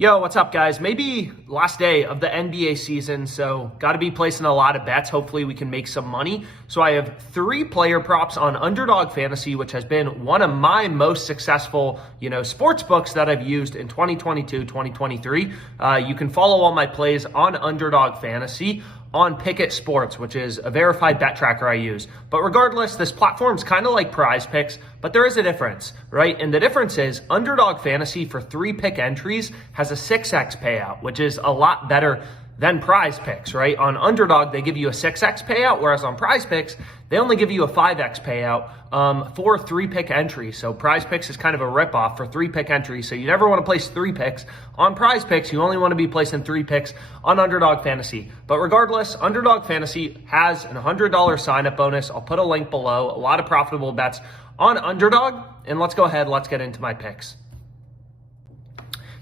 Yo, what's up, guys? Maybe last day of the NBA season, so got to be placing a lot of bets. Hopefully we can make some money. So I have 3 player props on Underdog Fantasy, which has been one of my most successful, sports books that I've used in 2022, 2023. You can follow all my plays on Underdog Fantasy on Pickett Sports, which is a verified bet tracker I use. But regardless, this platform's kind of like Prize Picks, but there is a difference, right? And the difference is Underdog Fantasy for 3 pick entries has a 6x payout, which is a lot better than Prize Picks, right? On Underdog, they give you a 6x payout, whereas on Prize Picks, they only give you a 5x payout for 3 pick entries. So Prize Picks is kind of a ripoff for 3 pick entries. So you never want to place 3 picks on Prize Picks. You only want to be placing 3 picks on Underdog Fantasy. But regardless, Underdog Fantasy has an $100 sign-up bonus. I'll put a link below. A lot of profitable bets on Underdog. And let's go ahead. Let's get into my picks.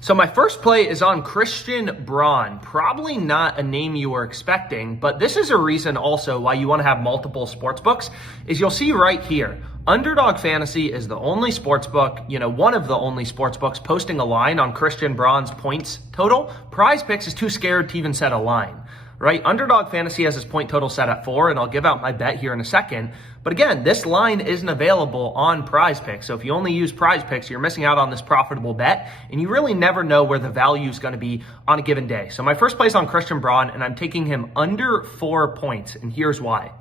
So my first play is on Christian Braun. Probably not a name you were expecting, but this is a reason also why you want to have multiple sports books, is you'll see right here, Underdog Fantasy is the only sports book, one of the only sports books posting a line on Christian Braun's points total. Prize Picks is too scared to even set a line, right? Underdog Fantasy has his point total set at 4, and I'll give out my bet here in a second. But again, this line isn't available on Prize Picks. So if you only use Prize Picks, you're missing out on this profitable bet, and you really never know where the value is going to be on a given day. So my first play is on Christian Braun, and I'm taking him under 4 points, and here's why.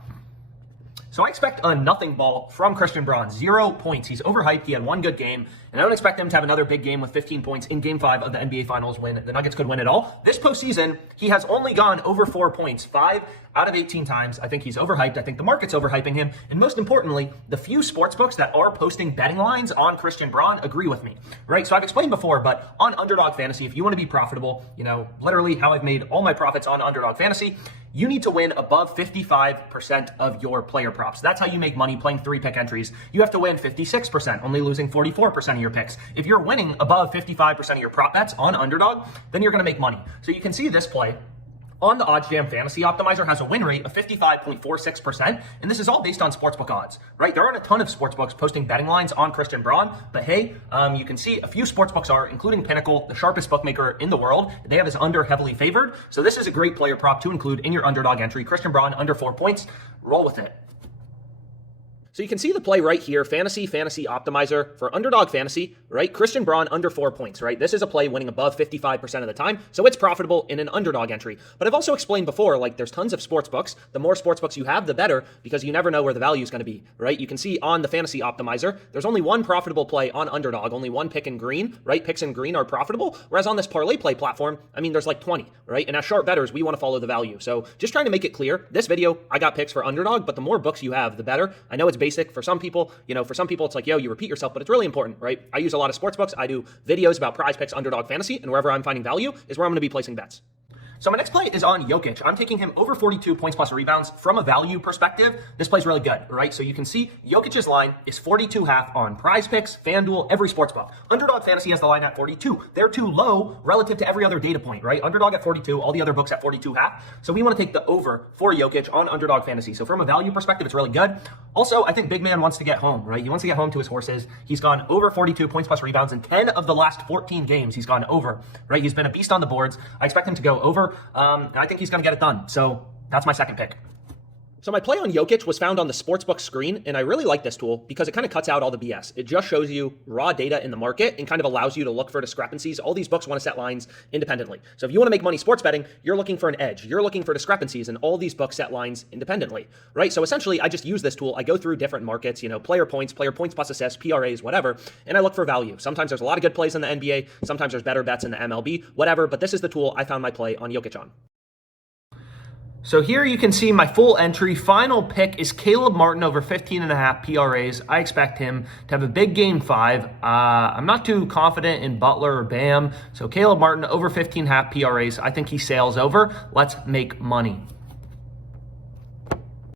So I expect a nothing ball from Christian Braun, 0 points. He's overhyped. He had 1 good game, and I don't expect him to have another big game with 15 points in Game 5 of the NBA Finals when the Nuggets could win it all. This postseason, he has only gone over 4 points 5 out of 18 times. I think he's overhyped. I think the market's overhyping him. And most importantly, the few sportsbooks that are posting betting lines on Christian Braun agree with me, right? So I've explained before, but on Underdog Fantasy, if you want to be profitable, literally how I've made all my profits on Underdog Fantasy, you need to win above 55% of your player props. That's how you make money playing 3 pick entries. You have to win 56%, only losing 44% of your picks. If you're winning above 55% of your prop bets on Underdog, then you're going to make money. So you can see this play on the OddsJam Fantasy Optimizer has a win rate of 55.46%, and this is all based on sportsbook odds, right? There aren't a ton of sportsbooks posting betting lines on Christian Braun, but hey, you can see a few sportsbooks are, including Pinnacle, the sharpest bookmaker in the world. They have his under heavily favored, so this is a great player prop to include in your Underdog entry. Christian Braun under 4 points, roll with it. So you can see the play right here, Fantasy Optimizer for Underdog Fantasy, right? Christian Braun under 4 points, right? This is a play winning above 55% of the time, so it's profitable in an Underdog entry. But I've also explained before, there's tons of sports books. The more sports books you have, the better, because you never know where the value is going to be, right? You can see on the Fantasy Optimizer, there's only 1 profitable play on Underdog, only 1 pick in green, right? Picks in green are profitable, whereas on this parlay play platform, there's 20, right? And as sharp bettors, we want to follow the value. So just trying to make it clear, this video, I got picks for Underdog, but the more books you have, the better. I know it's basic for some people, for some people it's like, yo, you repeat yourself, but it's really important, right? I use a lot of sports books. I do videos about Prize Picks, Underdog Fantasy, and wherever I'm finding value is where I'm going to be placing bets. So my next play is on Jokic. I'm taking him over 42 points plus rebounds. From a value perspective, this play's really good, right? So you can see Jokic's line is 42.5 on Prize Picks, FanDuel, every sports book. Underdog Fantasy has the line at 42. They're too low relative to every other data point, right? Underdog at 42, all the other books at 42.5. So we want to take the over for Jokic on Underdog Fantasy. So from a value perspective, it's really good. Also, I think Big Man wants to get home, right? He wants to get home to his horses. He's gone over 42 points plus rebounds in 10 of the last 14 games. He's gone over, right? He's been a beast on the boards. I expect him to go over. And I think he's going to get it done. So that's my second pick. So my play on Jokic was found on the sportsbook screen, and I really like this tool because it kind of cuts out all the BS. It just shows you raw data in the market and kind of allows you to look for discrepancies. All these books want to set lines independently. So if you want to make money sports betting, you're looking for an edge. You're looking for discrepancies, and all these books set lines independently, right? So essentially, I just use this tool. I go through different markets, player points plus assists, PRAs, whatever, and I look for value. Sometimes there's a lot of good plays in the NBA. Sometimes there's better bets in the MLB, whatever, but this is the tool I found my play on Jokic on. So here you can see my full entry. Final pick is Caleb Martin over 15.5 PRAs. I expect him to have a big game 5. I'm not too confident in Butler or Bam. So Caleb Martin over 15.5 PRAs. I think he sails over. Let's make money.